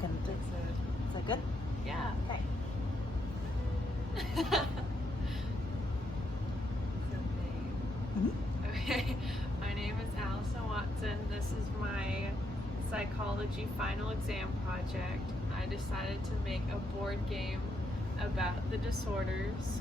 can. Is that good? Yeah. Okay. Okay, my name is Allison Watson. This is my psychology final exam project. I decided to make a board game about the disorders.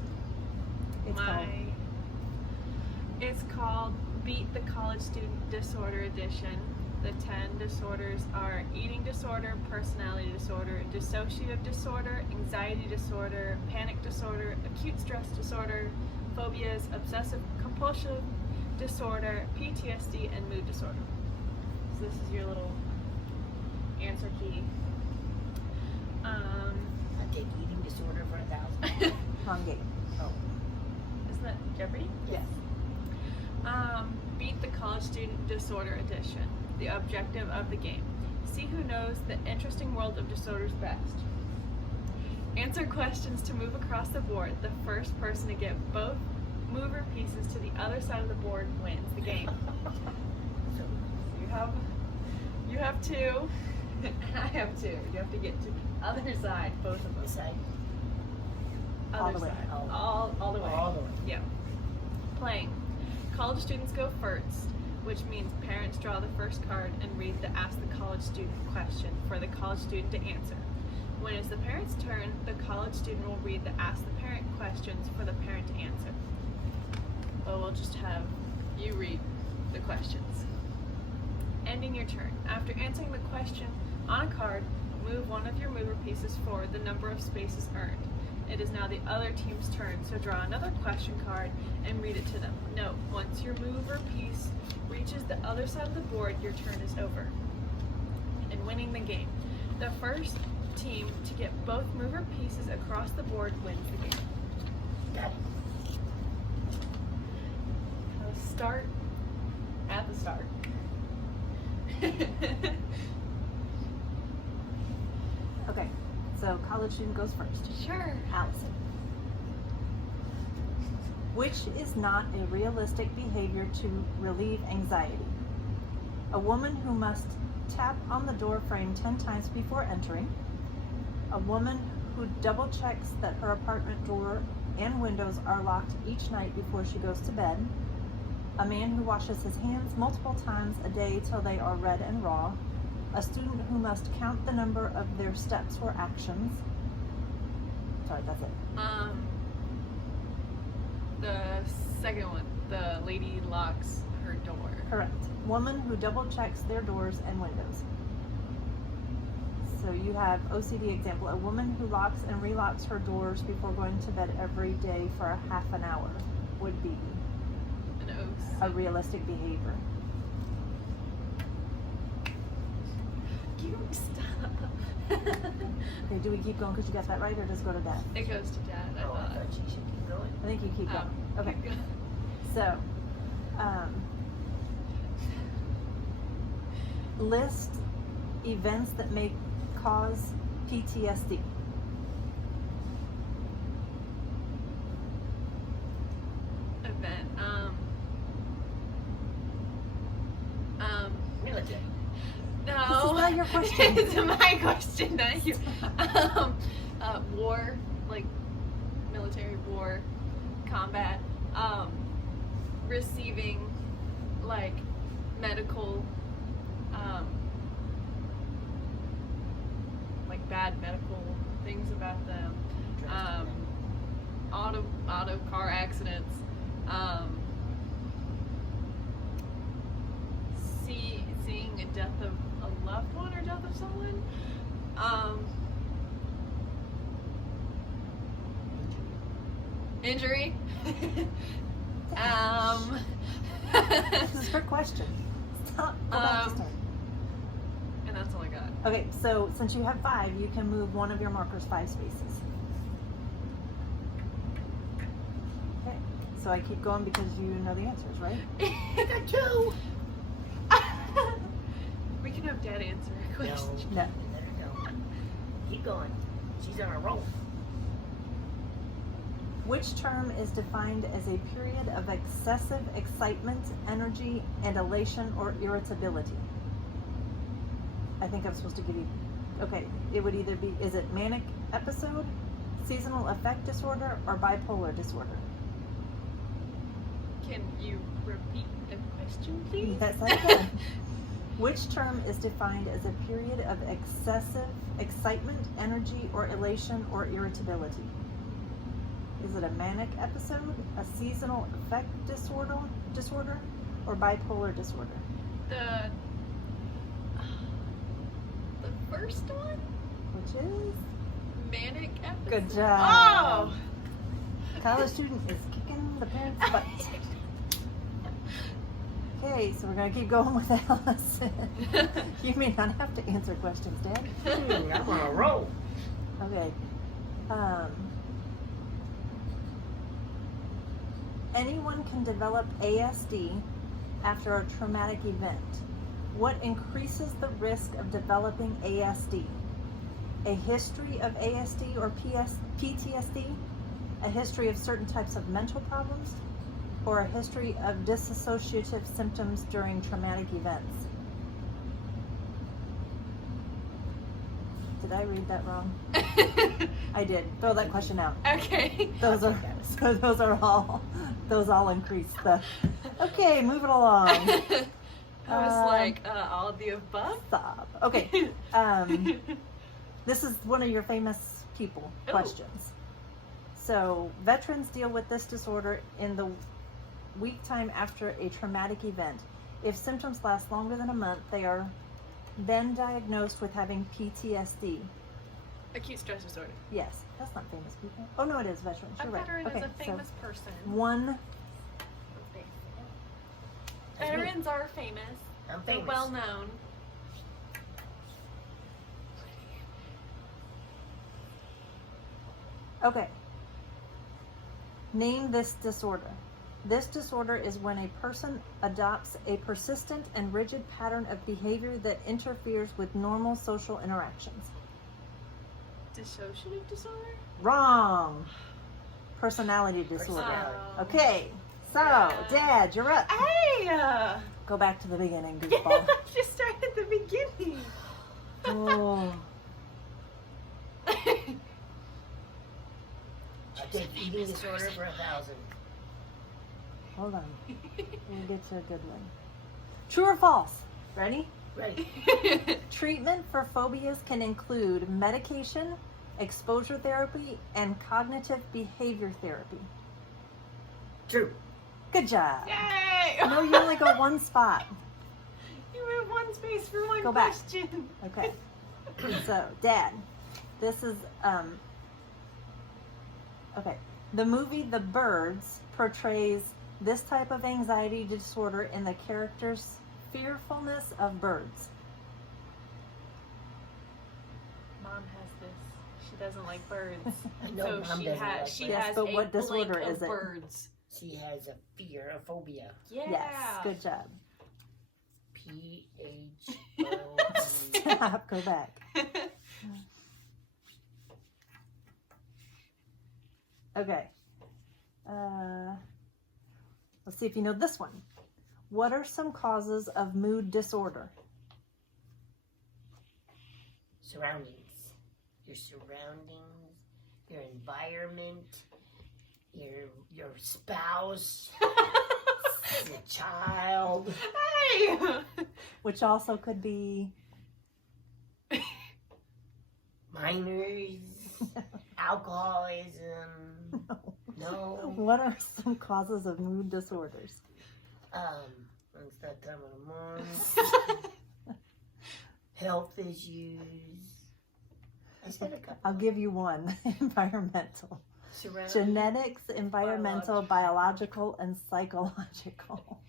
It's called Beat the College Student Disorder Edition. The 10 disorders are eating disorder, personality disorder, dissociative disorder, anxiety disorder, panic disorder, acute stress disorder, phobias, obsessive compulsive disorder, PTSD, and mood disorder. So this is your little answer key. I take eating disorder for 1,000. Wrong game. Oh. Isn't that Jeopardy? Yes. Beat the College Student Disorder Edition. The objective of the game. See who knows the interesting world of disorders best. Answer questions to move across the board. The first person to get both mover pieces to the other side of the board wins the game. So, You have two. I have two. You have to get to the other side, both of them. this side. Other All the way. side. Oh. All the way. All the way. Yeah. Playing. College students go first, which means parents draw the first card and read the Ask the College Student question for the college student to answer. When it's the parent's turn, the college student will read the Ask the Parent questions for the parent to answer. But we'll just have you read the questions. Ending your turn. After answering the question on a card, move one of your mover pieces forward the number of spaces earned. It is now the other team's turn, so draw another question card and read it to them. Note, once your mover piece reaches the other side of the board, your turn is over. And winning the game. The first team to get both mover pieces across the board wins the game. Got it. Start at the start. Okay. So college student goes first. Sure. Allison. Which is not a realistic behavior to relieve anxiety? A woman who must tap on the door frame 10 times before entering. A woman who double checks that her apartment door and windows are locked each night before she goes to bed. A man who washes his hands multiple times a day till they are red and raw. A student who must count the number of their steps or actions. Sorry, that's it. The second one, the lady locks her door. Correct. Woman who double checks their doors and windows. So you have OCD example. A woman who locks and relocks her doors before going to bed every day for a half an hour would be An oath. a realistic behavior. You stop. Okay, do we keep going because you got that right, or does it go to Dad? It goes to Dad, I Oh, I thought. thought she should keep going. I think you keep going. Oh, Okay. keep going. So, list events that may cause PTSD. Event. Military. No. This is not your question. It's my question, not you. War, like military war, combat, receiving, like medical, like bad medical things about them, auto car accidents, seeing a death of a loved one or death of someone, injury. This is her question. Stop. Go back to start. And that's all I got. Okay, so since you have 5, you can move one of your markers 5 spaces. Okay, so I keep going because you know the answers, right? I got 2. We can have Dad answer a question. No. Let her go. Keep going. She's on a roll. Which term is defined as a period of excessive excitement, energy, and elation or irritability? I think I'm supposed to give you Okay, it would either be, is it manic episode, seasonal affect disorder, or bipolar disorder? Can you repeat the question, please? Yes, I can. Which term is defined as a period of excessive excitement, energy, or elation or irritability? Is it a manic episode, a seasonal affect disorder, or bipolar disorder? The first one? Which is? Manic episode. Good job. Oh! College student is kicking the parents' butt. Okay, so we're going to keep going with Allison. You may not have to answer questions, Dad. I'm on a roll. Okay. Anyone can develop ASD after a traumatic event. What increases the risk of developing ASD? A history of ASD or PTSD? A history of certain types of mental problems? Or a history of dissociative symptoms during traumatic events? Did I read that wrong? I did. Throw that question out. Okay. Those all increase the. Okay, moving along. I was like, all of the above? Stop. Okay. This is one of your famous people Ooh. questions. So, veterans deal with this disorder in the week time after a traumatic event. If symptoms last longer than a month, they are then diagnosed with having PTSD. Acute stress disorder. Yes, that's not famous people. Oh no, it is veterans. A You're right. veteran Okay, is a famous person. so one. Veterans are famous. I'm They're famous. well known. Okay. Name this disorder. This disorder is when a person adopts a persistent and rigid pattern of behavior that interferes with normal social interactions. Dissociative disorder? Wrong. Personality disorder. Oh. Okay. So, Yeah. Dad, you're up. Hey! Go back to the beginning, goofball. Just start at the beginning. Oh. I take eating disorder for 1,000. Hold on. We'll get to a good one. True or false? Ready? Right. Treatment for phobias can include medication, exposure therapy, and cognitive behavior therapy. True. Good job. Yay! No, you only go one spot. You have one space for one Go back. question. Okay. So, Dad, this is, okay. The movie The Birds portrays this type of anxiety disorder in the character's fearfulness of birds. Mom has this. She doesn't like birds. I know So Mom she doesn't has like she birds. Yes, has but a what disorder blank of is it? birds. She has a fear, a phobia. Yeah. Yes, good job. P-H-O-B. Stop, go back. Okay. Let's see if you know this one. What are some causes of mood disorder? Surroundings. Your surroundings, your environment, your spouse, your child. Hey! Which also could be Minors, alcoholism. No. What are some causes of mood disorders? It's that time of the month. Health issues. I said a couple. I'll give you one. Environmental. Surroundings. Genetics, environmental, biological, and psychological.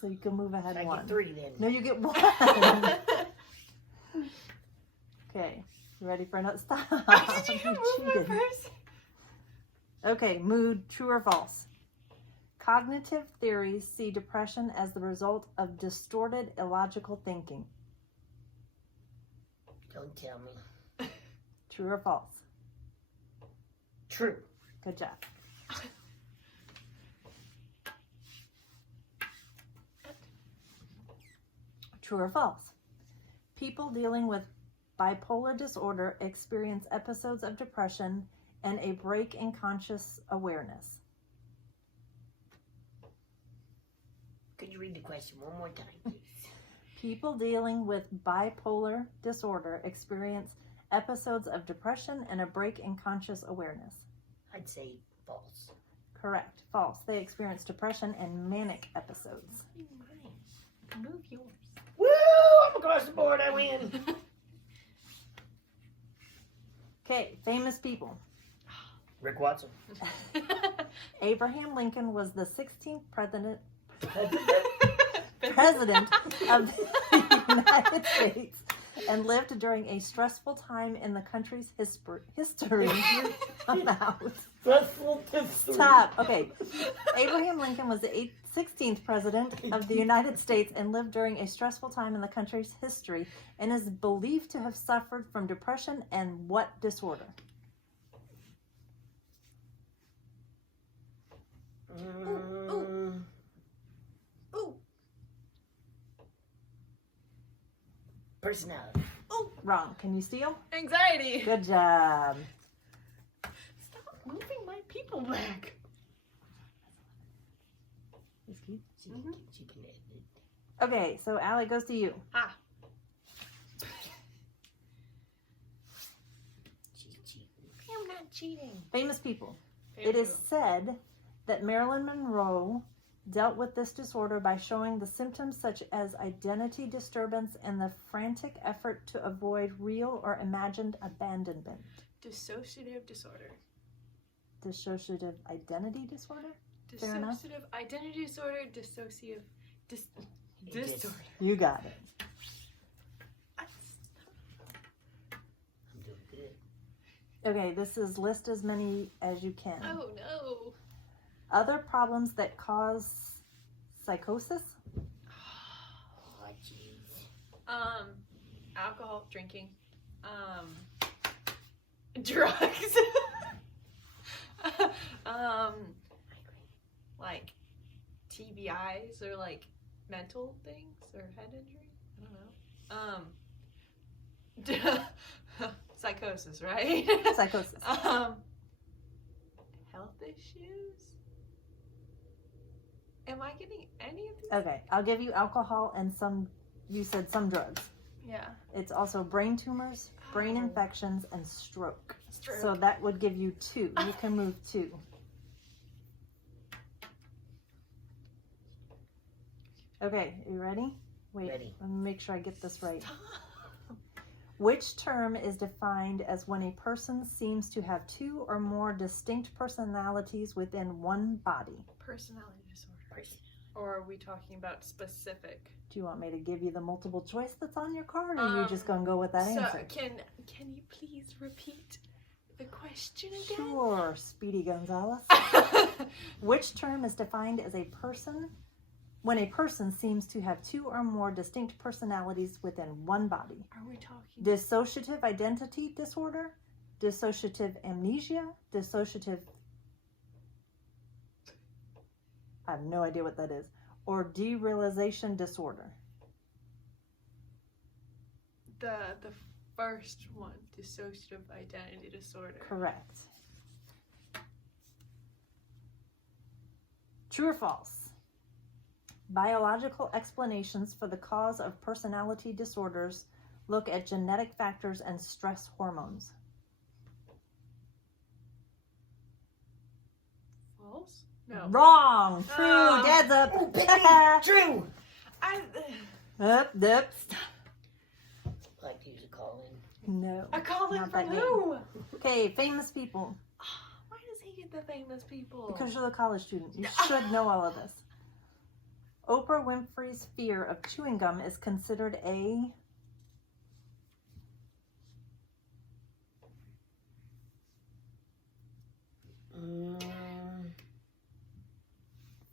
So you can move ahead I one. get 3 then. No, you get one. Okay. You ready for another? Stop. Did you move my cheated. purse? Okay, mood, true or false? Cognitive theories see depression as the result of distorted, illogical thinking. Don't tell me. True or false? True. Good job. True or false? People dealing with bipolar disorder experience episodes of depression and a break in conscious awareness. Could you read the question one more time, please? People dealing with bipolar disorder experience episodes of depression and a break in conscious awareness. I'd say false. Correct. False. They experience depression and manic episodes. Nice. Move yours. Woo! I'm across the board. I win. Okay, famous people. Rick Watson. Abraham Lincoln was the 16th president President. of the United States and lived during a stressful time in the country's history. Stressful history. Stop. Okay. Abraham Lincoln was the 16th president of the United States and lived during a stressful time in the country's history and is believed to have suffered from depression and what disorder? Ooh. Personality. Wrong. Can you steal? Anxiety. Good job. Stop moving my people back. She can edit it. Okay, so Allie goes to you. She's cheating. I'm not cheating. Famous people. It is said that Marilyn Monroe dealt with this disorder by showing the symptoms such as identity disturbance and the frantic effort to avoid real or imagined abandonment. Dissociative disorder. Dissociative identity disorder? Fair enough. Dissociative identity disorder. Dissociative disorder. You got it. I'm doing good. Okay, this is list as many as you can. Oh no. Other problems that cause psychosis? Oh, jeez. Alcohol drinking. Drugs. Like TBIs or like mental things or head injury. I don't know. Psychosis, right? Psychosis. Health issues. Am I getting any of these? Okay, I'll give you alcohol and some, you said some drugs. Yeah. It's also brain tumors, brain Oh. infections, and stroke. Stroke. So that would give you 2. You can move 2. Okay, you ready? Wait, Ready. let me make sure I get this right. Which term is defined as when a person seems to have 2 or more distinct personalities within one body? Personality disorder. Or are we talking about specific? Do you want me to give you the multiple choice that's on your card, or are you just going to go with that So answer? can you please repeat the question again? Sure, Speedy Gonzalez. Which term is defined as a person when a person seems to have 2 or more distinct personalities within one body? Are we talking? Dissociative identity disorder, dissociative amnesia, dissociative, I have no idea what that is, or derealization disorder? The first one, dissociative identity disorder. Correct. True or false? Biological explanations for the cause of personality disorders look at genetic factors and stress hormones. False? No. Wrong. True. Oh. Dad's up. Oh, Penny! True! Up. Like to use a call in. No. A call in Not from that game. who? Okay, famous people. Why does he get the famous people? Because you're the college student, you should know all of this. Oprah Winfrey's fear of chewing gum is considered a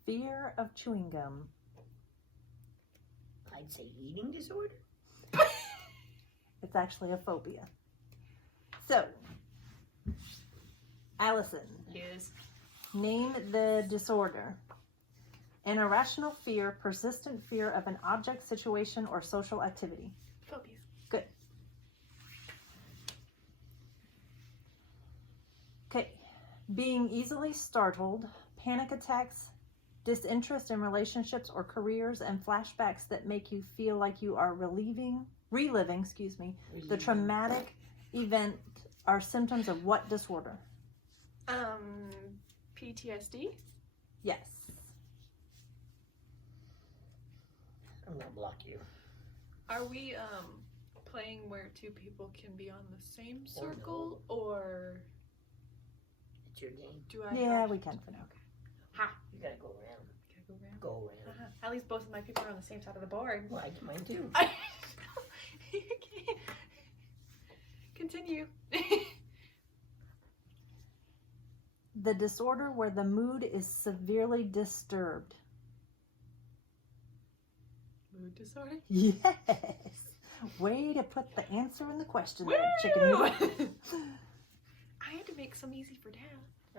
fear of chewing gum. I'd say eating disorder. It's actually a phobia. So, Allison, Yes. name the disorder. An irrational fear, persistent fear of an object, situation, or social activity. Phobias. Good. Okay. Being easily startled, panic attacks, disinterest in relationships or careers, and flashbacks that make you feel like you are reliving, the traumatic event are symptoms of what disorder? PTSD? Yes. I'm gonna block you. Are we playing where two people can be on the same circle, or It's your game. do I? Yeah, have... we can for now. Ha! You gotta go around. Can I go around? Go around. Uh-huh. At least both of my people are on the same side of the board. Well, I do mine too. Continue. The disorder where the mood is severely disturbed. Mood disorder? Yes. Way to put the answer in the question there, chicken Woo! noodle. I had to make some easy for Dad.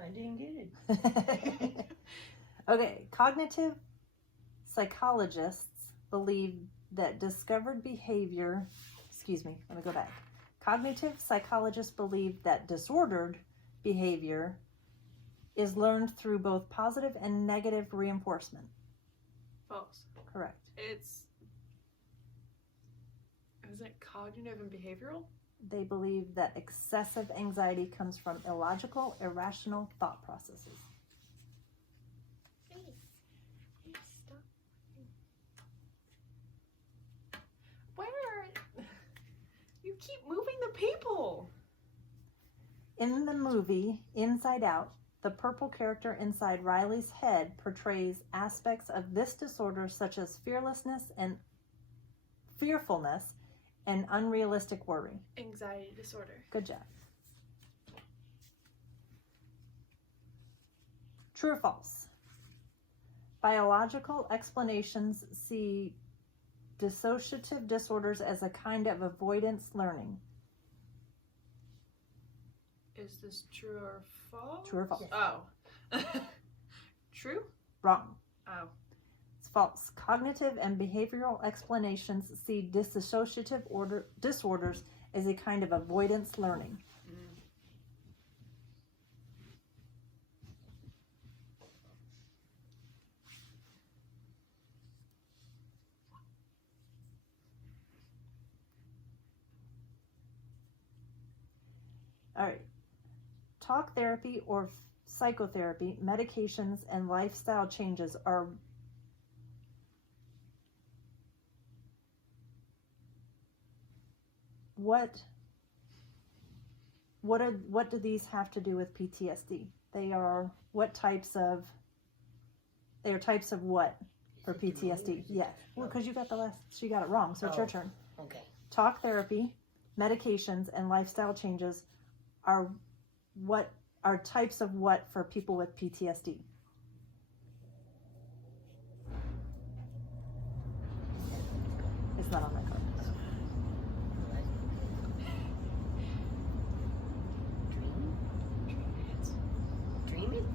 I didn't get it. Okay, cognitive psychologists believe that discovered behavior, let me go back. Cognitive psychologists believe that disordered behavior is learned through both positive and negative reinforcement. False. Correct. Is it cognitive and behavioral? They believe that excessive anxiety comes from illogical, irrational thought processes. Hey, stop. Where? You keep moving the people. In the movie Inside Out, the purple character inside Riley's head portrays aspects of this disorder such as fearfulness and unrealistic worry. Anxiety disorder. Good job. True or false? Biological explanations see dissociative disorders as a kind of avoidance learning. Is this true or false? True or false? Oh. True? Wrong. Oh. It's false. Cognitive and behavioral explanations see dissociative disorders as a kind of avoidance learning. All right. Talk therapy or psychotherapy, medications, and lifestyle changes are what do these have to do with PTSD? They are types of what for PTSD? Yeah. Well, because she got it wrong, so it's your turn. Okay. Talk therapy, medications, and lifestyle changes are types of what for people with PTSD? It's not on my card. Dreaming?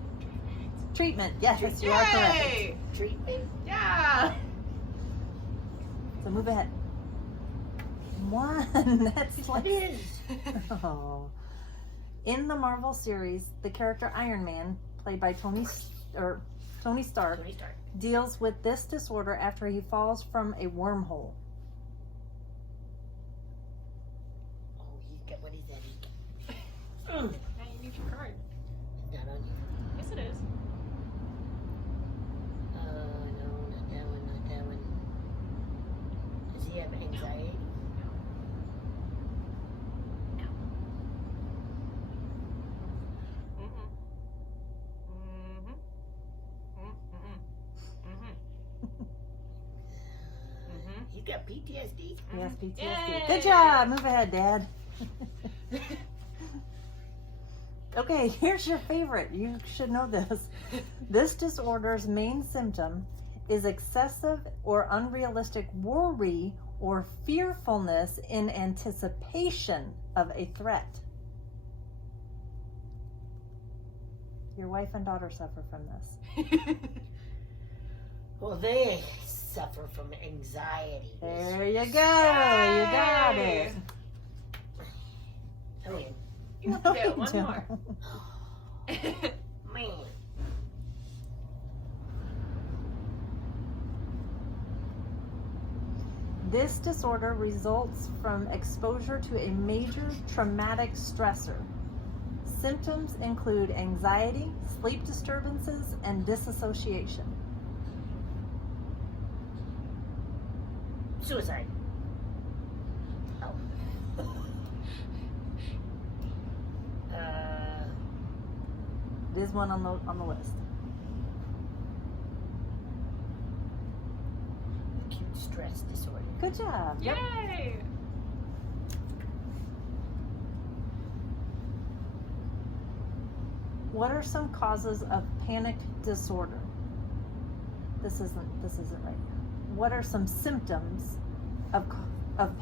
Treatment. Yes, you are correct. Yay! Treatment? Yeah! So move ahead. 1. That's What is? Oh. In the Marvel series, the character Iron Man, played by Tony Stark, Tony Stark. deals with this disorder after he falls from a wormhole. Oh, he's got, what is that? Now you need your card. Not on here. Yes, it is. No, not that one, not that one. Does he have anxiety? He's got PTSD? Yes, PTSD. Yay! Good job. Move ahead, Dad. Okay, here's your favorite. You should know this. This disorder's main symptom is excessive or unrealistic worry or fearfulness in anticipation of a threat. Your wife and daughter suffer from this. Well, they suffer from anxiety. There you go. You got it. Oh, yeah. You have to No, get you one don't. more. Man. This disorder results from exposure to a major traumatic stressor. Symptoms include anxiety, sleep disturbances, and disassociation. Suicide. Oh. It is one on the list. Acute stress disorder. Good job. Yep. Yay! What are some causes of panic disorder? This isn't right. What are some symptoms of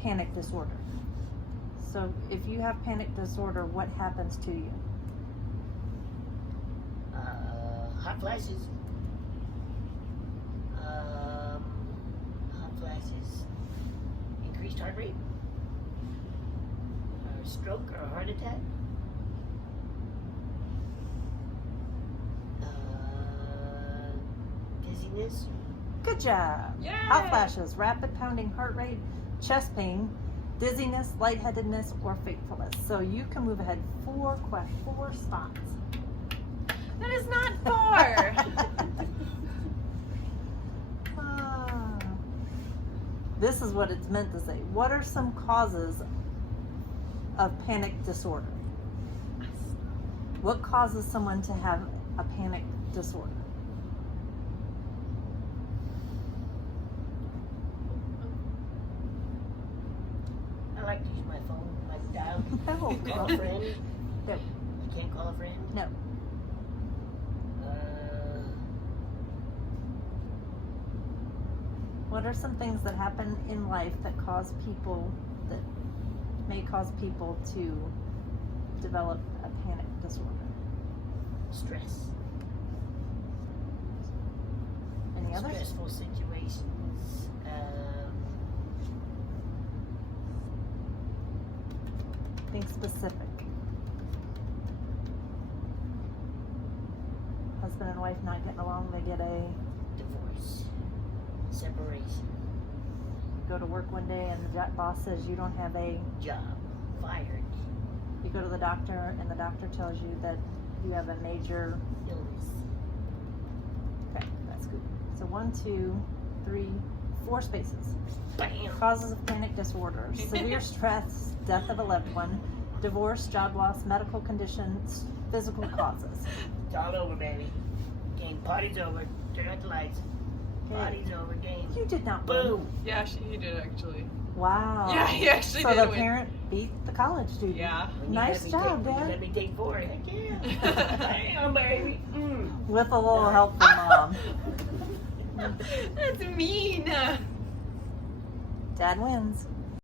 panic disorder? So if you have panic disorder, what happens to you? Hot flashes. Hot flashes. Increased heart rate. Or stroke or a heart attack. Dizziness. Good job. Yay! Hot flashes, rapid pounding heart rate, chest pain, dizziness, lightheadedness, or fatefulness. So you can move ahead four spots. That is not far. Ah. This is what it's meant to say. What are some causes of panic disorder? What causes someone to have a panic disorder? I like to use my phone, like dial. No. Call a friend. No. You can't call a friend. No. What are some things that happen in life that may cause people to develop a panic disorder? Stress. Any others? Stressful situations. Think specific. Husband and wife not getting along, they get a Divorce. Separation. go to work one day and the boss says you don't have a, Job. Fired. you go to the doctor and the doctor tells you that you have a major, Illness. okay, that's good. So 1, 2, 3, 4 spaces. Bam. Causes of panic disorder, severe stress, death of a loved one, divorce, job loss, medical conditions, physical causes. It's all over, baby. Game. Party's over. Turn out the lights. Okay. Party's over. Game. You did not win. Boom. Yeah, he did actually. Wow. Yeah, he actually so did the win. parent beat the college student. Yeah. When you Nice let me job, take, when you Dad. Let me take 4. Heck yeah. Damn, baby. With a little help from Mom. That's mean. Dad wins.